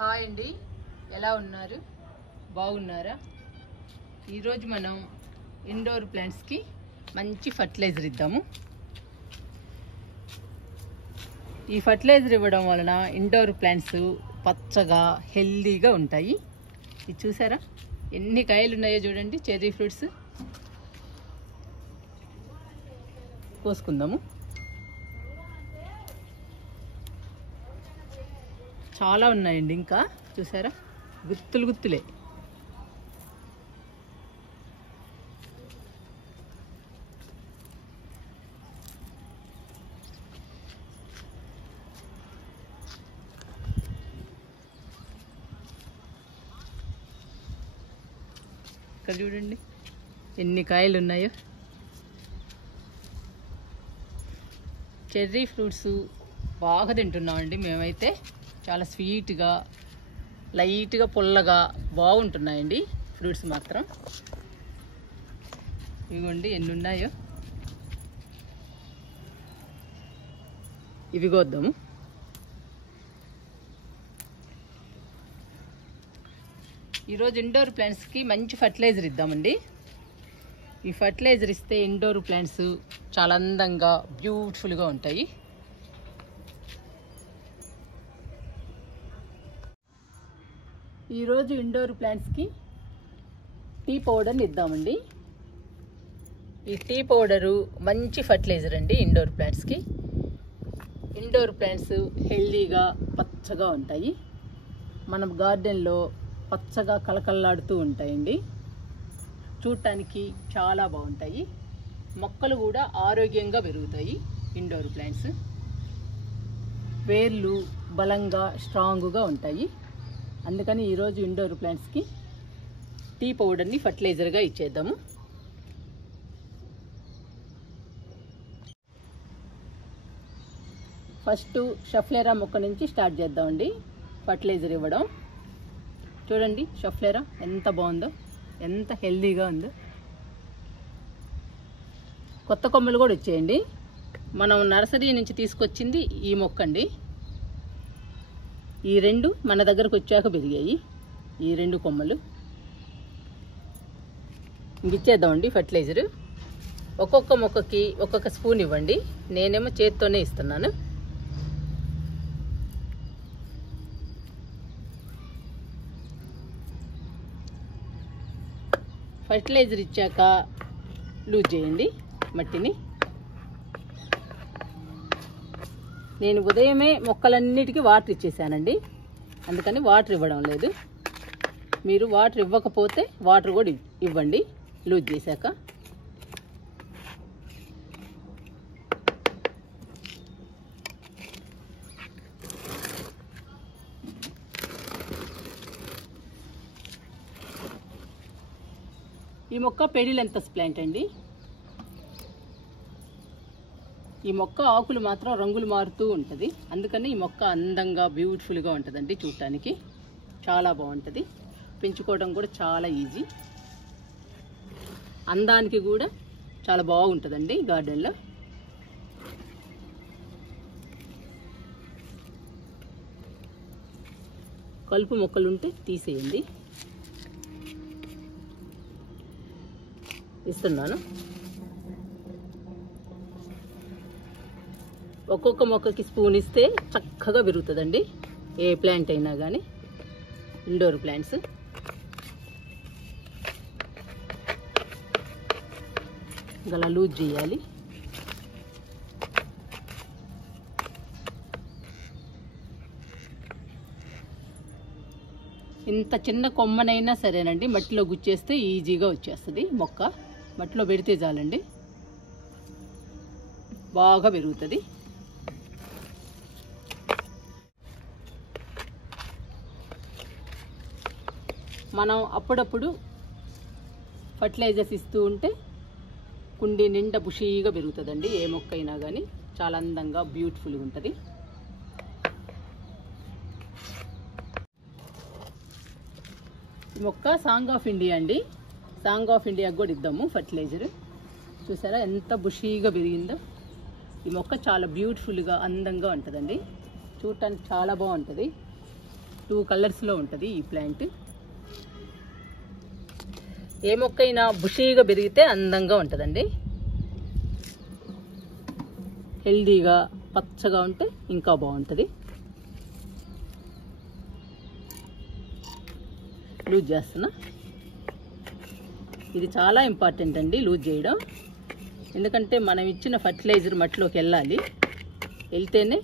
Hi అండి, ఎలా ఉన్నారు? బాగున్నారా? ఈరోజు మనం ఇండోర్ ప్లాంట్స్కి మంచి ఫర్టిలైజర్ ఇద్దాము. ఈ ఫర్టిలైజర్ ఇవ్వడం వలన ఇండోర్ ప్లాంట్స్ పచ్చగా హెల్దీగా ఉంటాయి. ఇది చూసారా ఎన్ని కాయలు ఉన్నాయో చూడండి. చెర్రీ ఫ్రూట్స్ కోసుకుందాము. చాలా ఉన్నాయండి, ఇంకా చూసారా గుత్తులు గుత్తులే. ఇక్కడ చూడండి ఎన్ని కాయలు ఉన్నాయో. చెర్రీ ఫ్రూట్స్ బాగా తింటున్నామండి మేమైతే. చాలా స్వీట్గా, లైట్గా, పుల్లగా బాగుంటున్నాయండి ఫ్రూట్స్ మాత్రం. ఇవిగోండి ఎన్ని ఉన్నాయో. ఇవి కోద్దాము. ఈరోజు ఇండోర్ ప్లాంట్స్కి మంచి ఫర్టిలైజర్ ఇద్దామండి. ఈ ఫర్టిలైజర్ ఇస్తే ఇండోర్ ప్లాంట్స్ చాలా అందంగా బ్యూటిఫుల్గా ఉంటాయి. ఈరోజు ఇండోర్ ప్లాంట్స్కి టీ పౌడర్ని ఇద్దామండి. ఈ టీ పౌడరు మంచి ఫర్టిలైజర్ అండి ఇండోర్ ప్లాంట్స్కి. ఇండోర్ ప్లాంట్స్ హెల్దీగా పచ్చగా ఉంటాయి. మన గార్డెన్లో పచ్చగా కలకల్లాడుతూ ఉంటాయండి. చూడటానికి చాలా బాగుంటాయి. మొక్కలు కూడా ఆరోగ్యంగా పెరుగుతాయి. ఇండోర్ ప్లాంట్స్ వేర్లు బలంగా స్ట్రాంగ్గా ఉంటాయి. అందుకని ఈరోజు ఇండోర్ ప్లాంట్స్కి టీ పౌడర్ని ఫర్టిలైజర్గా ఇచ్చేద్దాము. ఫస్ట్ షఫ్లేరా మొక్క నుంచి స్టార్ట్ చేద్దామండి ఫర్టిలైజర్ ఇవ్వడం. చూడండి షఫ్లేరా ఎంత బాగుందో, ఎంత హెల్దీగా ఉందో. కొత్త కొమ్మలు కూడా వచ్చేయండి. మనం నర్సరీ నుంచి తీసుకొచ్చింది ఈ మొక్క అండి. ఈ రెండు మన దగ్గరకు వచ్చాక పెరిగాయి ఈ రెండు కొమ్మలు. ఇచ్చేద్దామండి ఫర్టిలైజరు. ఒక్కొక్క మొక్కకి ఒక్కొక్క స్పూన్ ఇవ్వండి. నేనేమో చేత్తోనే ఇస్తున్నాను. ఫర్టిలైజర్ ఇచ్చాక లూజ్ చేయండి మట్టిని. నేను ఉదయమే మొక్కలన్నిటికీ వాటర్ ఇచ్చేసానండి, అందుకని వాటర్ ఇవ్వడం లేదు. మీరు వాటర్ ఇవ్వకపోతే వాటర్ కూడా ఇవ్వండి లూజ్ చేశాక. ఈ మొక్క పెడిలెంతస్ ప్లాంట్ అండి. ఈ మొక్క ఆకులు మాత్రం రంగులు మారుతూ ఉంటుంది. అందుకని ఈ మొక్క అందంగా బ్యూటిఫుల్గా ఉంటుందండి. చూడటానికి చాలా బాగుంటుంది. పెంచుకోవడం కూడా చాలా ఈజీ. అందానికి కూడా చాలా బాగుంటుందండి గార్డెన్లో. కలుపు మొక్కలు ఉంటే తీసేయండి. ఇస్తున్నాను. ఒక్కొక్క మొక్కకి స్పూన్ ఇస్తే చక్కగా పెరుగుతుందండి ఏ ప్లాంట్ అయినా కానీ. ఇండోర్ ప్లాంట్స్ గలా లూజ్ చేయాలి. ఇంత చిన్న కొమ్మనైనా సరేనండి, మట్టిలో గుచ్చేస్తే ఈజీగా వచ్చేస్తుంది మొక్క. మట్టిలో పెడితే చాలండి, బాగా పెరుగుతుంది. మనం అప్పుడప్పుడు ఫర్టిలైజర్స్ ఇస్తూ ఉంటే కుండీ నిండా బుషీగా పెరుగుతుందండి. ఏ మొక్క అయినా కానీ చాలా అందంగా బ్యూటిఫుల్గా ఉంటుంది. ఈ మొక్క సాంగ్ ఆఫ్ ఇండియా అండి. సాంగ్ ఆఫ్ ఇండియాకి కూడా ఇద్దాము ఫర్టిలైజర్. చూసారా ఎంత బుషీగా పెరిగిందో. ఈ మొక్క చాలా బ్యూటిఫుల్గా అందంగా ఉంటుందండి. చూడటానికి చాలా బాగుంటుంది. 2 కలర్స్లో ఉంటుంది ఈ ప్లాంట్. ఏ మొక్క అయినా బుషీగా పెరిగితే అందంగా ఉంటుందండి. హెల్దీగా పచ్చగా ఉంటే ఇంకా బాగుంటుంది. లూజ్ చేస్తున్నా. ఇది చాలా ఇంపార్టెంట్ అండి లూజ్ చేయడం. ఎందుకంటే మనం ఇచ్చిన ఫర్టిలైజర్ మట్టిలోకి వెళ్ళాలి. వెళ్తేనే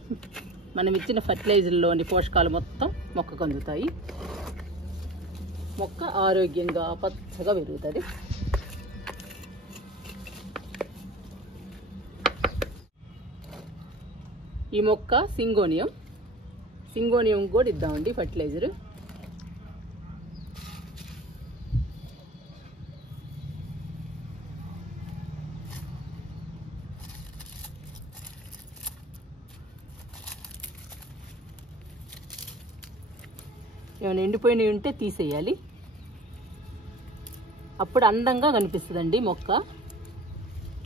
మనం ఇచ్చిన ఫర్టిలైజర్లోని పోషకాలు మొత్తం మొక్కకు అందుతాయి. మొక్క ఆరోగ్యంగా పచ్చగా పెరుగుతుంది. ఈ మొక్క సింగోనియం కూడా ఇద్దామండి ఫర్టిలైజరు. ఏమైనా ఎండిపోయినవి ఉంటే తీసేయాలి. అప్పుడు అందంగా కనిపిస్తుందండి మొక్క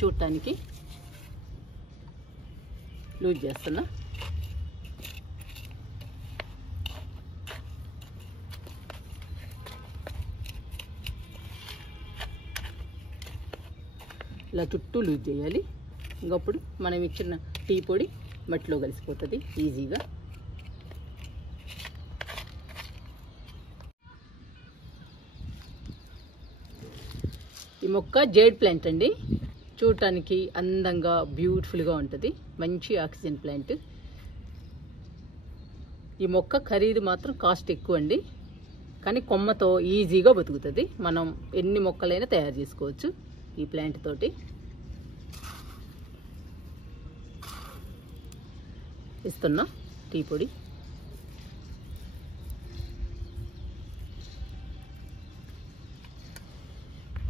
చూడటానికి. లూజ్ చేస్తున్నా. ఇలా చుట్టూ లూజ్ చేయాలి. ఇంకప్పుడు మనం ఇచ్చిన టీ పొడి మట్టిలో కలిసిపోతుంది ఈజీగా. ఈ మొక్క జేడ్ ప్లాంట్ అండి. చూడటానికి అందంగా బ్యూటిఫుల్గా ఉంటుంది. మంచి ఆక్సిజన్ ప్లాంట్. ఈ మొక్క ఖరీదు మాత్రం కాస్ట్ ఎక్కువ అండి. కానీ కొమ్మతో ఈజీగా బతుకుతుంది. మనం ఎన్ని మొక్కలైనా తయారు చేసుకోవచ్చు ఈ ప్లాంట్ తోటి. ఇస్తున్నా టీ పొడి.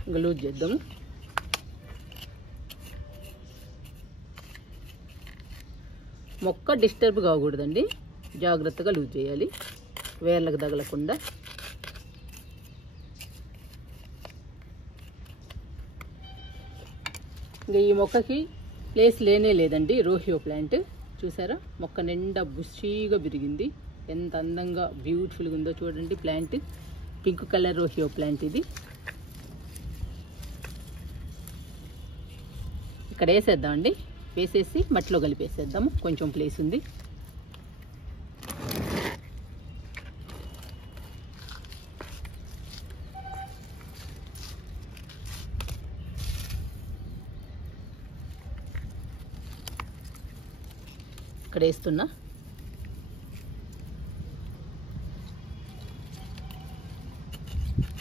ఇంకా లూజ్ చేద్దాము. మొక్క డిస్టర్బ్ కాకూడదండి. జాగ్రత్తగా లూజ్ చేయాలి వేర్లకు తగలకుండా. ఇంకా ఈ మొక్కకి ప్లేస్ లేనే లేదండి. రోహియో ప్లాంట్ చూసారా, మొక్క నిండా బుషీగా పెరిగింది. ఎంత అందంగా బ్యూటిఫుల్గా ఉందో చూడండి ప్లాంట్. పింక్ కలర్ రోహియో ప్లాంట్ ఇది. ఇక్కడ వేసేద్దామండి. వేసేసి మట్టిలో కలిపేసేద్దాము. కొంచెం ప్లేస్ ఉంది. ఇక్కడ వేస్తున్నా.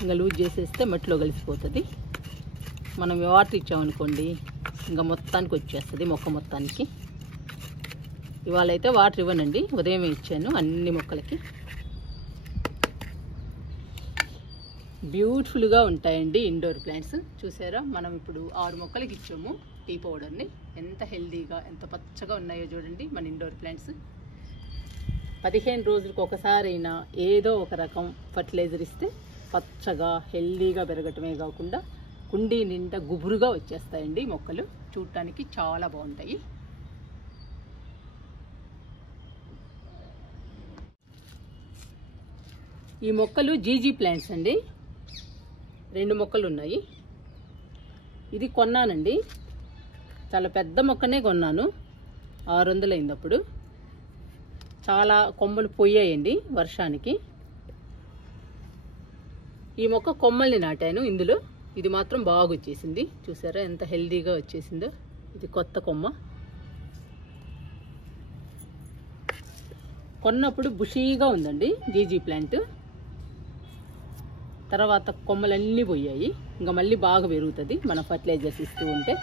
ఇంకా లూజ్ చేసేస్తే మట్టిలో కలిసిపోతుంది. మనం వాటర్ ఇచ్చామనుకోండి ఇంకా మొత్తానికి వచ్చేస్తుంది మొక్క మొత్తానికి. ఇవాళ అయితే వాటర్ ఇవ్వనండి, ఉదయమే ఇచ్చాను అన్ని మొక్కలకి. బ్యూటిఫుల్గా ఉంటాయండి ఇండోర్ ప్లాంట్స్. చూసారా, మనం ఇప్పుడు 6 మొక్కలకి ఇచ్చాము టీ పౌడర్ని. ఎంత హెల్దీగా ఎంత పచ్చగా ఉన్నాయో చూడండి మన ఇండోర్ ప్లాంట్స్. 15 రోజులకు ఒకసారి అయినా ఏదో ఒక రకం ఫర్టిలైజర్ ఇస్తే పచ్చగా హెల్దీగా పెరగటమే కాకుండా కుండీ నిండా గుబురుగా వచ్చేస్తాయండి మొక్కలు. చూడటానికి చాలా బాగుంటాయి. ఈ మొక్కలు జీజీ ప్లాంట్స్ అండి. 2 మొక్కలు ఉన్నాయి. ఇది కొన్నానండి, చాలా పెద్ద మొక్కనే కొన్నాను. 600 అయింది అప్పుడు. చాలా కొమ్మలు పోయాయండి వర్షానికి. ఈ మొక్క కొమ్మల్ని నాటాను ఇందులో. ఇది మాత్రం బాగా వచ్చేసింది. చూసారా ఎంత హెల్దీగా వచ్చేసిందో. ఇది కొత్త కొమ్మ. కొన్నప్పుడు బుషీగా ఉందండి జీజీ ప్లాంట్. తర్వాత కొమ్మలన్నీ పోయాయి. ఇంకా మళ్ళీ బాగా పెరుగుతుంది మనం ఫర్టిలైజర్స్ ఇస్తూ ఉంటే.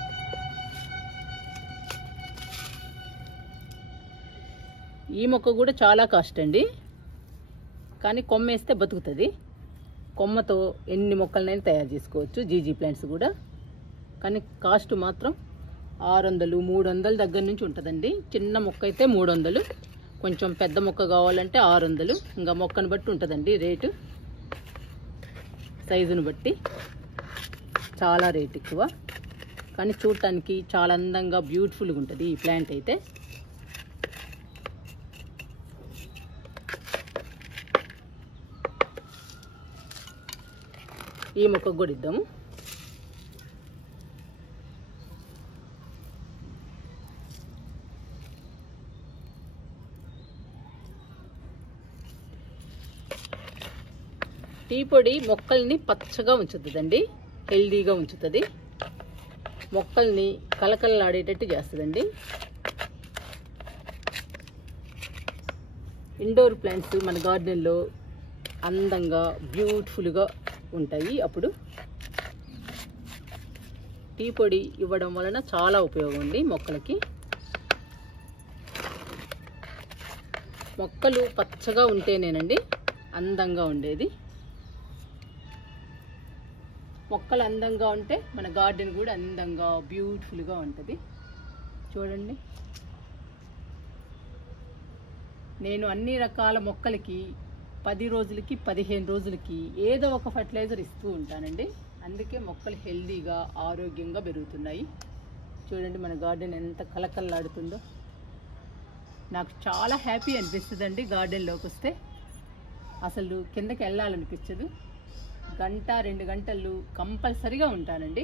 ఈ మొక్క కూడా చాలా కాస్ట్ అండి, కానీ కొమ్మ వేస్తే బతుకుతుంది. కొమ్మతో ఎన్ని మొక్కలనైనా తయారు చేసుకోవచ్చు జీజీ ప్లాంట్స్ కూడా. కానీ కాస్ట్ మాత్రం 600, 300 దగ్గర నుంచి ఉంటుందండి. చిన్న మొక్క అయితే 300, కొంచెం పెద్ద మొక్క కావాలంటే 600. ఇంకా మొక్కను బట్టి ఉంటుందండి రేటు, సైజును బట్టి. చాలా రేట్ ఎక్కువ, కానీ చూడటానికి చాలా అందంగా బ్యూటిఫుల్గా ఉంటుంది ఈ ప్లాంట్ అయితే. ఈ మొక్కకు కూడా ఇద్దాము. టీ పొడి మొక్కల్ని పచ్చగా ఉంచుతుందండి, హెల్దీగా ఉంచుతుంది, మొక్కల్ని కలకలలాడేటట్టు చేస్తుందండి. ఇండోర్ ప్లాంట్స్ మన గార్డెన్లో అందంగా బ్యూటిఫుల్గా ఉంటాయి. అప్పుడు టీ పొడి ఇవ్వడం వలన చాలా ఉపయోగం ఉంది మొక్కలకి. మొక్కలు పచ్చగా ఉంటేనేనండి అందంగా ఉండేది. మొక్కలు అందంగా ఉంటే మన గార్డెన్ కూడా అందంగా బ్యూటిఫుల్గా ఉంటుంది. చూడండి, నేను అన్ని రకాల మొక్కలకి 10 రోజులకి 15 రోజులకి ఏదో ఒక ఫర్టిలైజర్ ఇస్తూ ఉంటానండి. అందుకే మొక్కలు హెల్దీగా ఆరోగ్యంగా పెరుగుతున్నాయి. చూడండి మన గార్డెన్ ఎంత కలకల్లాడుతుందో. నాకు చాలా హ్యాపీ అనిపిస్తుందండి గార్డెన్లోకి వస్తే. అసలు కిందకి వెళ్ళాలనిపించదు. 1-2 గంటలు కంపల్సరీగా ఉంటానండి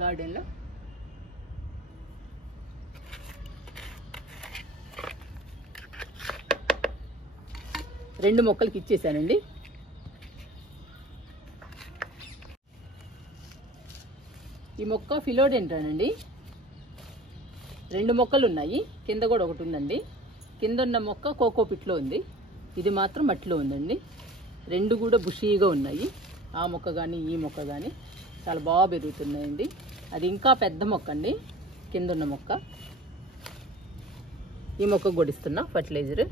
గార్డెన్లో. రెండు మొక్కలకి ఇచ్చేసానండి. ఈ మొక్క ఫిలోడెండ్రాన్ అండి. 2 మొక్కలు ఉన్నాయి, కింద కూడా ఒకటి ఉందండి. కింద ఉన్న మొక్క కోకోపిట్లో ఉంది, ఇది మాత్రం మట్టిలో ఉందండి. 2 కూడా బుషీగా ఉన్నాయి. ఆ మొక్క కానీ ఈ మొక్క కానీ చాలా బాగా పెరుగుతున్నాయండి. అది ఇంకా పెద్ద మొక్క అండి, కింద ఉన్న మొక్క. ఈ మొక్క గొడిస్తున్నా ఫర్టిలైజర్.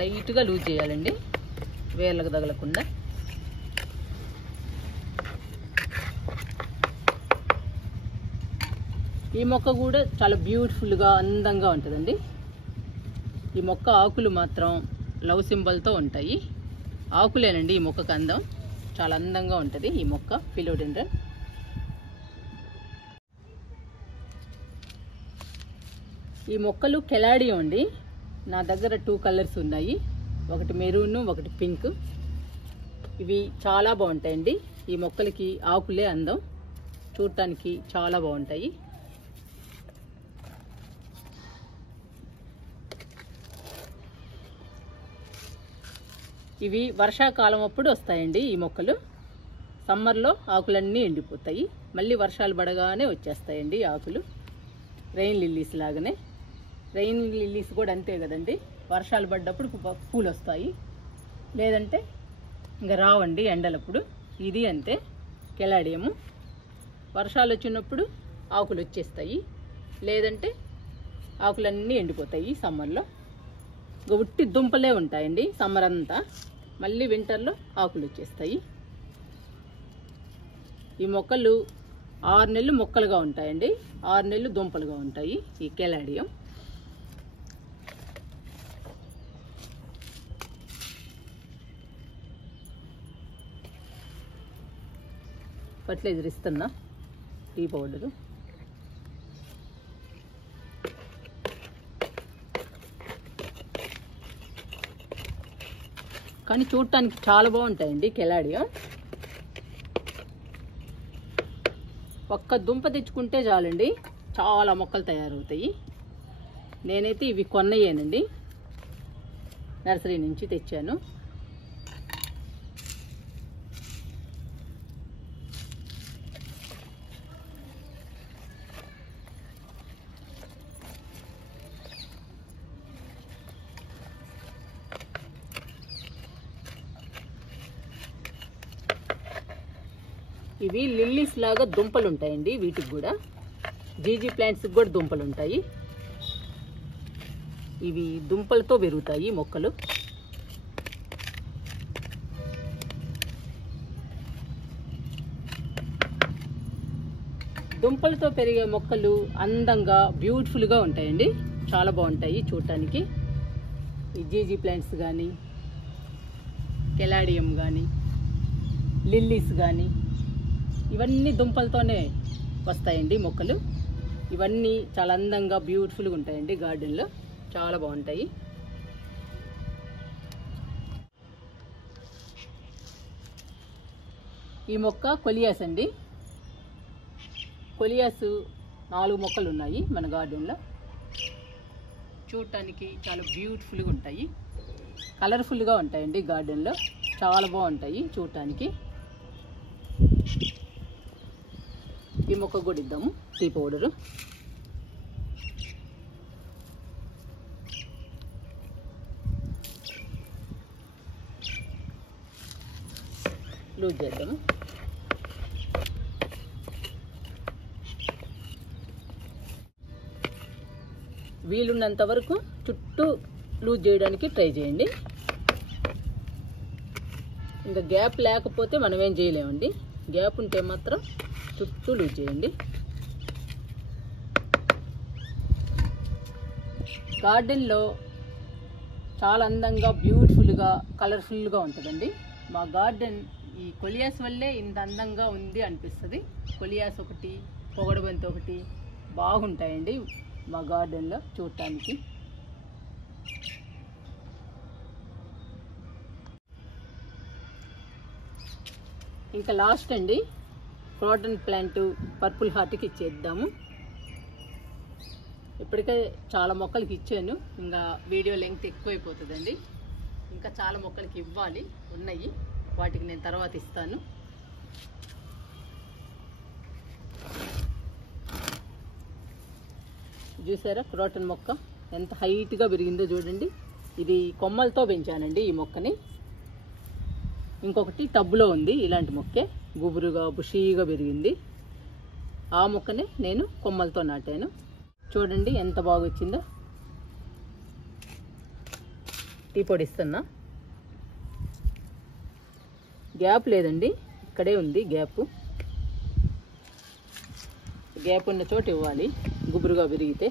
లైట్గా లూజ్ చేయాలండి, వేర్లకు తగలకుండా. ఈ మొక్క కూడా చాలా బ్యూటిఫుల్గా అందంగా ఉంటుందండి. ఈ మొక్క ఆకులు మాత్రం లవ్ సింబల్తో ఉంటాయి. ఆకులేనండి ఈ మొక్కకు అందం, చాలా అందంగా ఉంటుంది ఈ మొక్క ఫిలోడెండ్రాన్. ఈ మొక్కలు కెలాడియం అండి. నా దగ్గర 2 కలర్స్ ఉన్నాయి, ఒకటి మెరూన్ ఒకటి పింక్. ఇవి చాలా బాగుంటాయండి. ఈ మొక్కలకి ఆకులే అందం, చూడటానికి చాలా బాగుంటాయి. ఇవి వర్షాకాలం అప్పుడు వస్తాయండి ఈ మొక్కలు. సమ్మర్లో ఆకులన్నీ ఎండిపోతాయి, మళ్ళీ వర్షాలు పడగానే వచ్చేస్తాయండి ఆకులు. రెయిన్ లిల్లీస్ లాగానే. రెయిన్ లిల్లీస్ కూడా అంతే కదండి, వర్షాలు పడ్డప్పుడు పూలు వస్తాయి, లేదంటే ఇంకా రావండి ఎండలప్పుడు. ఇది అంతే కెలాడియము. వర్షాలు వచ్చినప్పుడు ఆకులు వచ్చేస్తాయి, లేదంటే ఆకులన్నీ ఎండిపోతాయి సమ్మర్లో. ఉట్టి దుంపలే ఉంటాయండి సమ్మర్ అంతా, మళ్ళీ వింటర్లో ఆకులు వచ్చేస్తాయి. ఈ మొక్కలు 6 నెలలు మొక్కలుగా ఉంటాయండి, 6 నెలలు దుంపలుగా ఉంటాయి ఈ కెలాడియం. ఫర్టిలైజర్ ఇస్తున్నా, టీ పౌడరు. కానీ చూడటానికి చాలా బాగుంటాయండి కెలాడియం. ఒక్క దుంప తెచ్చుకుంటే చాలండి చాలా మొక్కలు తయారవుతాయి. నేనైతే ఇవి కొన్నయ్యానండి, నర్సరీ నుంచి తెచ్చాను. ఇవి లిల్లీస్ లాగా దుంపలు ఉంటాయండి, వీటికి కూడా. జీజీ ప్లాంట్స్కి కూడా దుంపలు ఉంటాయి. ఇవి దుంపలతో పెరుగుతాయి మొక్కలు. దుంపలతో పెరిగే మొక్కలు అందంగా బ్యూటిఫుల్గా ఉంటాయండి, చాలా బాగుంటాయి చూడటానికి. ఈ జీజీ ప్లాంట్స్ కానీ, కెలాడియం కానీ, లిల్లీస్ కానీ, ఇవన్నీ దుంపలతోనే వస్తాయండి మొక్కలు. ఇవన్నీ చాలా అందంగా బ్యూటిఫుల్గా ఉంటాయండి గార్డెన్లో, చాలా బాగుంటాయి. ఈ మొక్క కొలియాస్ అండి. కొలియాస్ 4 మొక్కలు ఉన్నాయి మన గార్డెన్లో. చూడటానికి చాలా బ్యూటిఫుల్గా ఉంటాయి, కలర్ఫుల్గా ఉంటాయండి గార్డెన్లో, చాలా బాగుంటాయి చూడటానికి. ఈ మొక్క కూడా ఇద్దాము టీ పౌడరు. లూజ్ చేద్దాము. వీలున్నంత వరకు చుట్టూ లూజ్ చేయడానికి ట్రై చేయండి. ఇంకా గ్యాప్ లేకపోతే మనం ఏం చేయలేమండి. గ్యాప్ ఉంటే మాత్రం చుట్టూ లూజ్ చేయండి. గార్డెన్లో చాలా అందంగా బ్యూటిఫుల్గా కలర్ఫుల్గా ఉంటుందండి మా గార్డెన్. ఈ కొలియాస్ వల్లే ఇంత అందంగా ఉంది అనిపిస్తుంది. కొలియాస్ ఒకటి, పొగడబంతి ఒకటి బాగుంటాయండి మా గార్డెన్లో చూడటానికి. ఇంకా లాస్ట్ అండి, క్రోటన్ ప్లాంట్ పర్పుల్ హార్ట్కి ఇచ్చేద్దాము. ఇప్పటికే చాలా మొక్కలకి ఇచ్చాను, ఇంకా వీడియో లెంగ్త్ ఎక్కువైపోతుందండి. ఇంకా చాలా మొక్కలకి ఇవ్వాలి ఉన్నాయి, వాటికి నేను తర్వాత ఇస్తాను. చూసారా క్రోటన్ మొక్క ఎంత హైట్గా పెరిగిందో చూడండి. ఇది కొమ్మలతో పెంచానండి ఈ మొక్కని. ఇంకొకటి టబ్లో ఉంది ఇలాంటి మొక్కే, గుబురుగా బుషీగా పెరిగింది. ఆ మొక్కనే నేను కొమ్మలతో నాటాను. చూడండి ఎంత బాగా వచ్చిందో. టీ పొడి ఇస్తున్నా. గ్యాప్ లేదండి, ఇక్కడే ఉంది గ్యాప్. గ్యాప్ ఉన్న చోట ఇవ్వాలి, గుబురుగా పెరిగితే.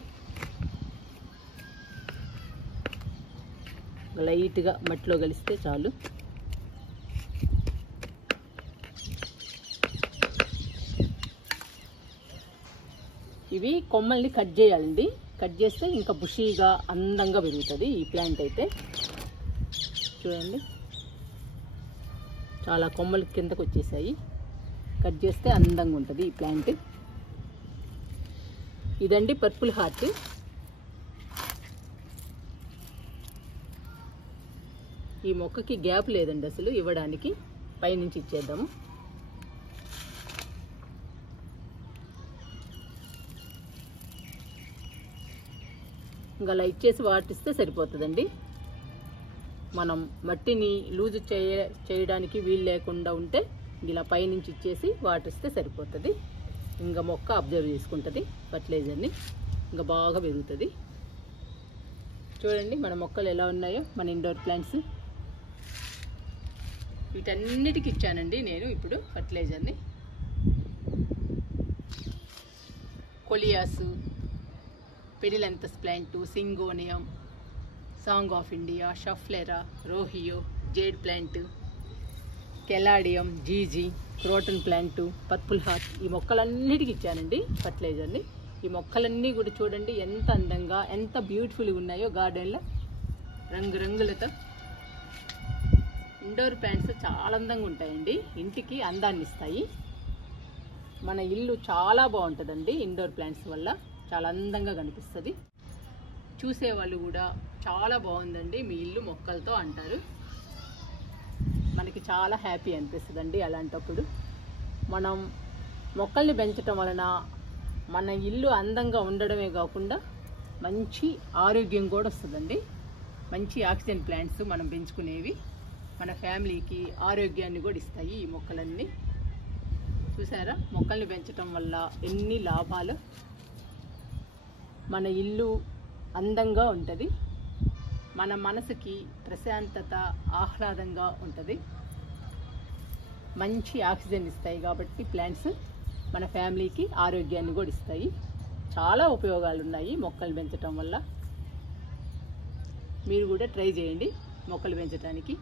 లైట్గా మట్టిలో కలిస్తే చాలు. ఇవి కొమ్మల్ని కట్ చేయాలండి. కట్ చేస్తే ఇంకా బుషీగా అందంగా పెరుగుతుంది ఈ ప్లాంట్ అయితే. చూడండి చాలా కొమ్మలు కిందకు వచ్చేసాయి. కట్ చేస్తే అందంగా ఉంటుంది ఈ ప్లాంట్. ఇదండి పర్పుల్ హార్ట్. ఈ మొక్కకి గ్యాప్ లేదండి అసలు ఇవ్వడానికి. పైనుంచి ఇచ్చేద్దాము. ఇంకా అలా ఇచ్చేసి వాటిస్తే సరిపోతుందండి. మనం మట్టిని లూజు చేయడానికి వీలు లేకుండా ఉంటే ఇలా పైనుంచి ఇచ్చేసి వాటిస్తే సరిపోతుంది. ఇంకా మొక్క అబ్జర్వ్ చేసుకుంటుంది ఫర్టిలైజర్ని, ఇంకా బాగా పెరుగుతుంది. చూడండి మన మొక్కలు ఎలా ఉన్నాయో, మన ఇండోర్ ప్లాంట్స్. వీటన్నిటికి ఇచ్చానండి నేను ఇప్పుడు ఫర్టిలైజర్ని. Coleus, pedilanthus plant, syngonium, song of India, schefflera, rhoeo, jade plant, caladium, జీజీ, క్రోటన్ ప్లాంట్, పర్పుల్ హార్ట్, ఈ మొక్కలన్నిటికీ ఇచ్చానండి ఫర్టిలైజర్ని. ఈ మొక్కలన్నీ కూడా చూడండి ఎంత అందంగా, ఎంత బ్యూటిఫుల్గా ఉన్నాయో గార్డెన్లో, రంగురంగులతో. ఇండోర్ ప్లాంట్స్ చాలా అందంగా ఉంటాయండి, ఇంటికి అందాన్ని ఇస్తాయి. మన ఇల్లు చాలా బాగుంటుందండి ఇండోర్ ప్లాంట్స్ వల్ల, చాలా అందంగా కనిపిస్తుంది. చూసేవాళ్ళు కూడా చాలా బాగుందండి మీ ఇల్లు మొక్కలతో అంటారు. మనకి చాలా హ్యాపీ అనిపిస్తుందండి అలాంటప్పుడు. మనం మొక్కల్ని పెంచడం వలన మన ఇల్లు అందంగా ఉండడమే కాకుండా మంచి ఆరోగ్యం కూడా వస్తుందండి. మంచి ఆక్సిజన్ ప్లాంట్స్ మనం పెంచుకునేవి మన ఫ్యామిలీకి ఆరోగ్యాన్ని కూడా ఇస్తాయి ఈ మొక్కలన్నీ. చూసారా మొక్కల్ని పెంచడం వల్ల ఎన్ని లాభాలు. మన ఇల్లు అందంగా ఉంటుంది, మన మనసుకి ప్రశాంతత, ఆహ్లాదంగా ఉంటుంది. మంచి ఆక్సిజన్ ఇస్తాయి కాబట్టి ప్లాంట్స్ మన ఫ్యామిలీకి ఆరోగ్యాన్ని కూడా ఇస్తాయి. చాలా ఉపయోగాలు ఉన్నాయి మొక్కలు పెంచడం వల్ల. మీరు కూడా ట్రై చేయండి మొక్కలు పెంచడానికి.